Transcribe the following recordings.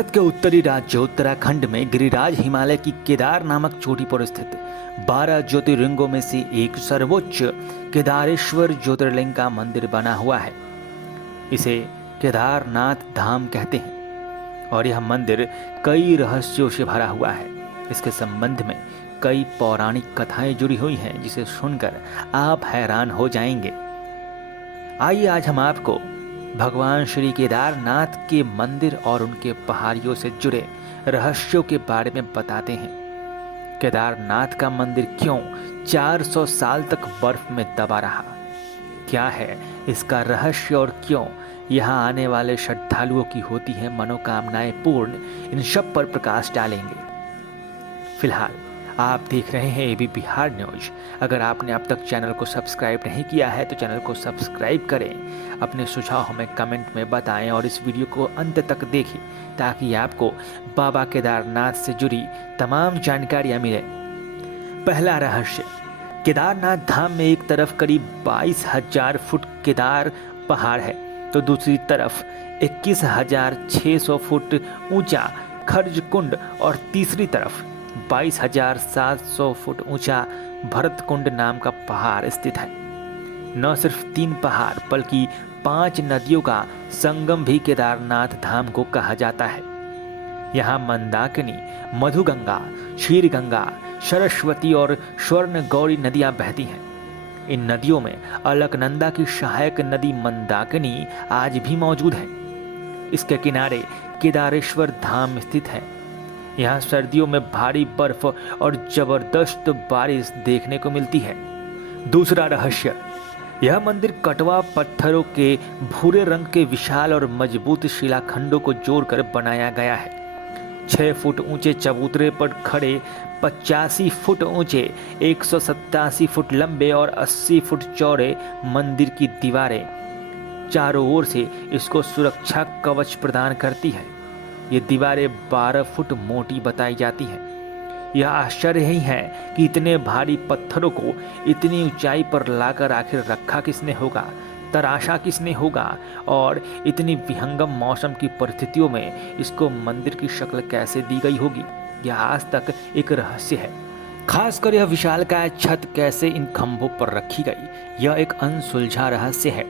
भारत के उत्तरी राज्य उत्तराखंड में गिरिराज हिमालय की केदार नामक चोटी पर स्थित 12 ज्योतिर्लिंगों में से एक सर्वोच्च केदारेश्वर ज्योतिर्लिंग का मंदिर बना हुआ है। इसे केदारनाथ धाम कहते हैं और यह मंदिर कई रहस्यों से भरा हुआ है। इसके संबंध में कई पौराणिक कथाएं जुड़ी हुई हैं जिसे सुनकर आप हैरान हो जाएंगे। आइए आज हम आपको भगवान श्री केदारनाथ के मंदिर और उनके पहाड़ियों से जुड़े रहस्यों के बारे में बताते हैं। केदारनाथ का मंदिर क्यों 400 साल तक बर्फ में दबा रहा, क्या है इसका रहस्य और क्यों यहाँ आने वाले श्रद्धालुओं की होती है मनोकामनाएं पूर्ण, इन सब पर प्रकाश डालेंगे। फिलहाल आप देख रहे हैं एबी बिहार न्यूज। अगर आपने अब तक चैनल को सब्सक्राइब नहीं किया है तो चैनल को सब्सक्राइब करें, अपने सुझाव हमें कमेंट में बताएं और इस वीडियो को अंत तक देखें ताकि आपको बाबा केदारनाथ से जुड़ी तमाम जानकारियां मिले। पहला रहस्य, केदारनाथ धाम में एक तरफ करीब 22,000 फुट केदार पहाड़ है तो दूसरी तरफ 21,600 फुट ऊंचा खर्ज कुंड और तीसरी तरफ 22,700 फुट ऊंचा भरत कुंड नाम का पहाड़ स्थित है। न सिर्फ 3 पहाड़ बल्कि 5 नदियों का संगम भी केदारनाथ धाम को कहा जाता है। यहाँ मंदाकिनी, मधुगंगा, क्षीरगंगा, सरस्वती और स्वर्ण गौरी नदियां बहती हैं। इन नदियों में अलकनंदा की सहायक नदी मंदाकिनी आज भी मौजूद है। इसके किनारे केदारेश्वर धाम स्थित है। यहाँ सर्दियों में भारी बर्फ और जबरदस्त बारिश देखने को मिलती है। दूसरा रहस्य, यह मंदिर कटवा पत्थरों के भूरे रंग के विशाल और मजबूत शिलाखंडों को जोड़कर बनाया गया है। 6 फुट ऊंचे चबूतरे पर खड़े 85 फुट ऊंचे, 187 फुट लंबे और 80 फुट चौड़े मंदिर की दीवारें चारों ओर से इसको सुरक्षा कवच प्रदान करती है। ये दीवारें 12 फुट मोटी बताई जाती हैं। यह आश्चर्य ही है कि इतने भारी पत्थरों को इतनी ऊंचाई पर लाकर आखिर रखा किसने होगा, तराशा किसने होगा और इतनी विहंगम मौसम की परिस्थितियों में इसको मंदिर की शक्ल कैसे दी गई होगी, यह आज तक एक रहस्य है। खासकर यह विशालकाय छत कैसे इन खंभों पर रखी गई, यह एक अनसुलझा रहस्य है।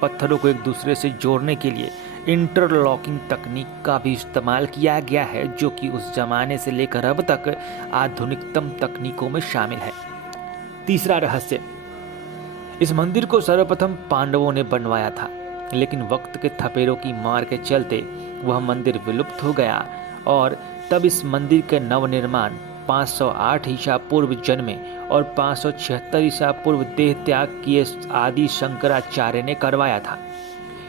पत्थरों को एक दूसरे से जोड़ने के लिए इंटरलॉकिंग तकनीक का भी इस्तेमाल किया गया है जो कि उस जमाने से लेकर अब तक आधुनिकतम तकनीकों में शामिल है। तीसरा रहस्य, इस मंदिर को सर्वप्रथम पांडवों ने बनवाया था लेकिन वक्त के थपेड़ों की मार के चलते वह मंदिर विलुप्त हो गया और तब इस मंदिर के नवनिर्माण 508 ईसा पूर्व जन्मे और 576 ईसा पूर्व देह त्याग किए आदि शंकराचार्य ने करवाया था।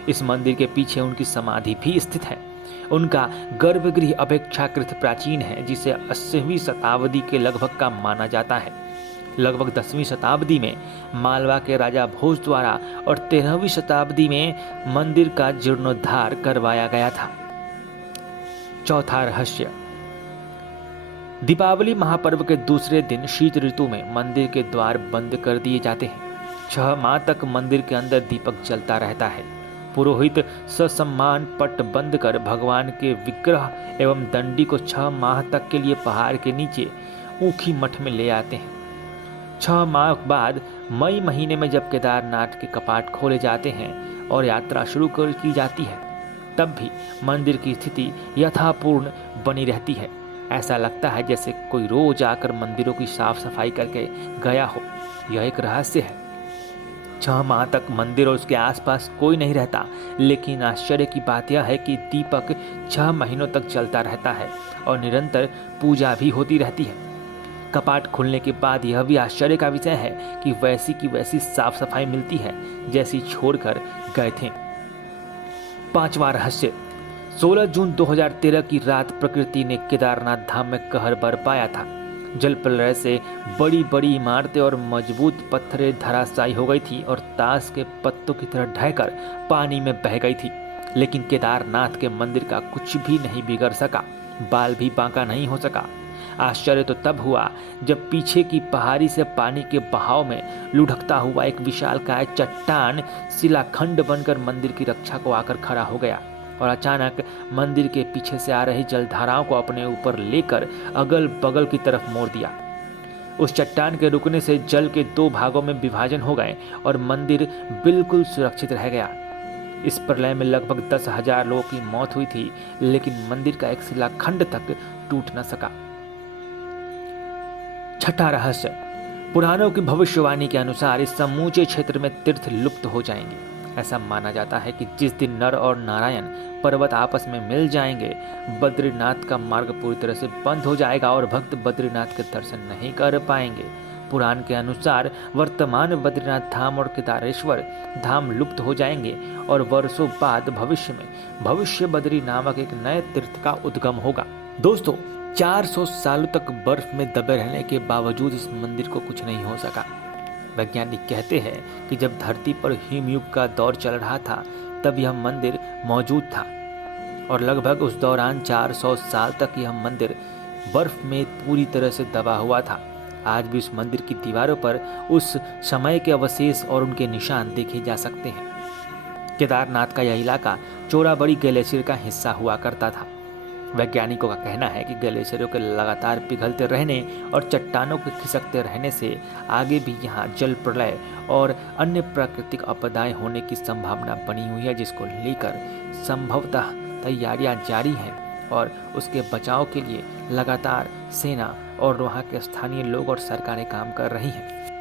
इस मंदिर के पीछे उनकी समाधि भी स्थित है। उनका गर्भगृह अपेक्षाकृत प्राचीन है जिसे 80वीं शताब्दी के लगभग का माना जाता है। लगभग 10वीं शताब्दी में मालवा के राजा भोज द्वारा और 13वीं शताब्दी में मंदिर का जीर्णोद्धार करवाया गया था। चौथा रहस्य, दीपावली महापर्व के दूसरे दिन शीत ऋतु में मंदिर के द्वार बंद कर दिए जाते हैं। 6 माह तक मंदिर के अंदर दीपक जलता रहता है। पुरोहित ससम्मान पट बंद कर भगवान के विग्रह एवं दंडी को 6 माह तक के लिए पहाड़ के नीचे ऊखी मठ में ले आते हैं। 6 माह बाद मई महीने में जब केदारनाथ के कपाट खोले जाते हैं और यात्रा शुरू की जाती है तब भी मंदिर की स्थिति यथापूर्ण बनी रहती है। ऐसा लगता है जैसे कोई रोज आकर मंदिरों की साफ सफाई करके गया हो। यह एक रहस्य है। 6 माह तक मंदिर और उसके आसपास कोई नहीं रहता लेकिन आश्चर्य की बात यह है कि दीपक 6 महीनों तक जलता रहता है और निरंतर पूजा भी होती रहती है। कपाट खुलने के बाद यह भी आश्चर्य का विषय है कि वैसी की वैसी साफ सफाई मिलती है जैसी छोड़कर गए थे। पांचवा रहस्य, 16 जून 2013 की रात प्रकृति ने केदारनाथ धाम में कहर बरपाया था। जल प्रलय से बड़ी बड़ी इमारतें और मजबूत पत्थरें धराशायी हो गई थी और ताश के पत्तों की तरह ढहकर पानी में बह गई थी। लेकिन केदारनाथ के मंदिर का कुछ भी नहीं बिगड़ सका, बाल भी बांका नहीं हो सका। आश्चर्य तो तब हुआ जब पीछे की पहाड़ी से पानी के बहाव में लुढ़कता हुआ एक विशालकाय चट्टान शिलाखंड बनकर मंदिर की रक्षा को आकर खड़ा हो गया। और अचानक मंदिर के पीछे से आ रही जलधाराओं को अपने ऊपर लेकर अगल बगल की तरफ मोड़ दिया। उस चट्टान के रुकने से जल के 2 भागों में विभाजन हो गए और मंदिर बिल्कुल सुरक्षित रह गया। इस प्रलय में लगभग 10,000 लोगों की मौत हुई थी, लेकिन मंदिर का एक शिलाखंड तक टूट न सका। छठा रहस्य, पुराणों की भविष्यवाणी के अनुसार इस समूचे क्षेत्र में तीर्थ लुप्त हो जाएंगे। ऐसा माना जाता है कि जिस दिन नर और नारायण पर्वत आपस में मिल जाएंगे, बद्रीनाथ का मार्ग पूरी तरह से बंद हो जाएगा और भक्त बद्रीनाथ के दर्शन नहीं कर पाएंगे। पुराण के अनुसार वर्तमान बद्रीनाथ धाम और केदारेश्वर धाम लुप्त हो जाएंगे और वर्षों बाद भविष्य बद्री नामक एक नए तीर्थ का उद्गम होगा। दोस्तों, 400 सालों तक बर्फ में दबे रहने के बावजूद इस मंदिर को कुछ नहीं हो सका। वैज्ञानिक कहते हैं कि जब धरती पर हिमयुग का दौर चल रहा था, तब यह मंदिर मौजूद था और लगभग उस दौरान 400 साल तक यह मंदिर बर्फ में पूरी तरह से दबा हुआ था। आज भी उस मंदिर की दीवारों पर उस समय के अवशेष और उनके निशान देखे जा सकते हैं। केदारनाथ का यह इलाका चोराबड़ी ग्लेशियर का हिस्सा हुआ करता था। वैज्ञानिकों का कहना है कि ग्लेशियरों के लगातार पिघलते रहने और चट्टानों के खिसकते रहने से आगे भी यहाँ जल प्रलय और अन्य प्राकृतिक आपदाएं होने की संभावना बनी हुई है, जिसको लेकर संभवतः तैयारियां जारी हैं और उसके बचाव के लिए लगातार सेना और वहाँ के स्थानीय लोग और सरकारें काम कर रही हैं।